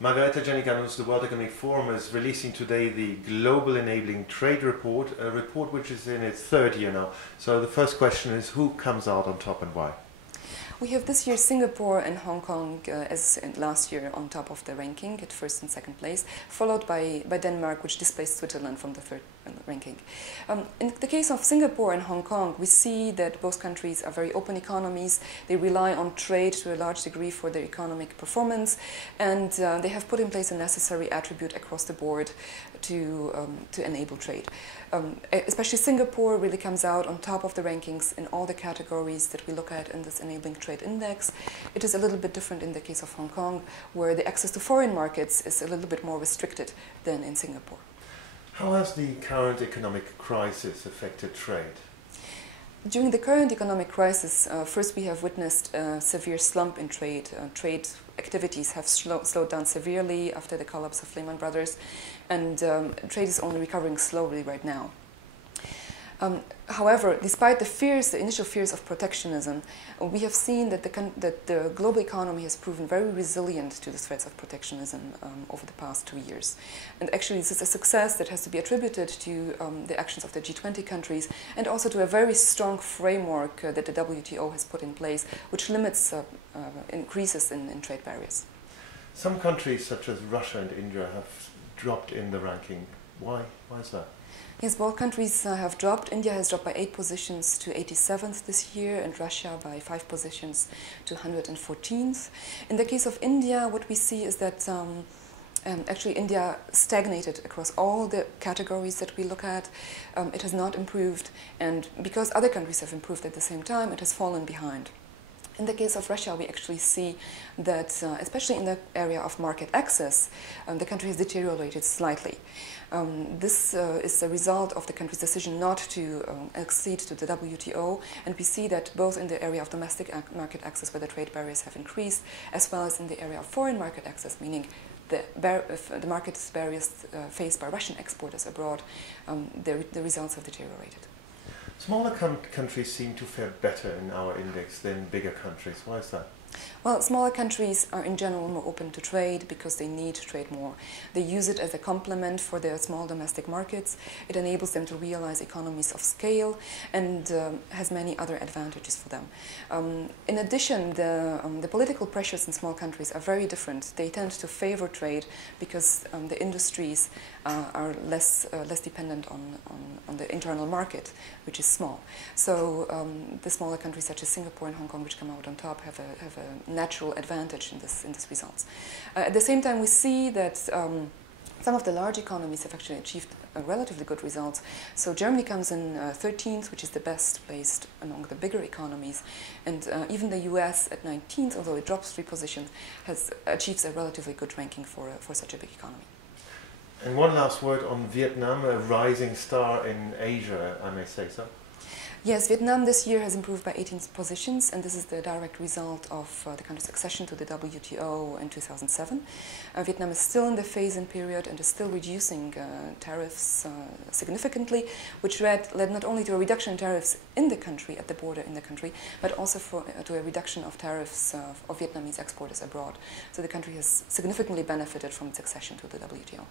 Margareta Drzeniek Hanouz, the World Economic Forum, is releasing today the Global Enabling Trade Report, a report which is in its third year now. So the first question is, who comes out on top and why? We have this year Singapore and Hong Kong as last year on top of the ranking at first and second place, followed by Denmark, which displaced Switzerland from the third ranking. In the case of Singapore and Hong Kong, we see that both countries are very open economies. They rely on trade to a large degree for their economic performance, and they have put in place a necessary attribute across the board to enable trade. Especially Singapore really comes out on top of the rankings in all the categories that we look at in this Enabling Trade Index. It is a little bit different in the case of Hong Kong, where the access to foreign markets is a little bit more restricted than in Singapore. How has the current economic crisis affected trade? During the current economic crisis, first we have witnessed a severe slump in trade. Trade activities have slowed down severely after the collapse of Lehman Brothers, and trade is only recovering slowly right now. However, despite the initial fears of protectionism, we have seen that the global economy has proven very resilient to the threats of protectionism over the past 2 years. And actually, this is a success that has to be attributed to the actions of the G20 countries and also to a very strong framework that the WTO has put in place, which limits increases in trade barriers. Some countries, such as Russia and India, have dropped in the ranking. Why? Why is that? Yes, both countries have dropped. India has dropped by 8 positions to 87th this year, and Russia by 5 positions to 114th. In the case of India, what we see is that actually India stagnated across all the categories that we look at. It has not improved, and because other countries have improved at the same time, it has fallen behind. In the case of Russia, we actually see that, especially in the area of market access, the country has deteriorated slightly. This is a result of the country's decision not to accede to the WTO, and we see that both in the area of domestic market access, where the trade barriers have increased, as well as in the area of foreign market access, meaning the market barriers faced by Russian exporters abroad, the results have deteriorated. Smaller countries seem to fare better in our index than bigger countries. Why is that? Well, smaller countries are in general more open to trade because they need to trade more. They use it as a complement for their small domestic markets. It enables them to realize economies of scale and has many other advantages for them. In addition, the political pressures in small countries are very different. They tend to favor trade because the industries are less dependent on the internal market, which is small. So the smaller countries such as Singapore and Hong Kong, which come out on top, have a natural advantage in this results. At the same time, we see that some of the large economies have actually achieved relatively good results. So Germany comes in 13th, which is the best placed among the bigger economies, and even the US at 19th, although it drops 3 positions, achieves a relatively good ranking for such a big economy. And one last word on Vietnam, a rising star in Asia, I may say so. Yes, Vietnam this year has improved by 18 positions, and this is the direct result of the country's accession to the WTO in 2007. Vietnam is still in the phase-in period and is still reducing tariffs significantly, which led not only to a reduction in tariffs in the country, at the border in the country, but also to a reduction of tariffs of Vietnamese exporters abroad. So the country has significantly benefited from its accession to the WTO.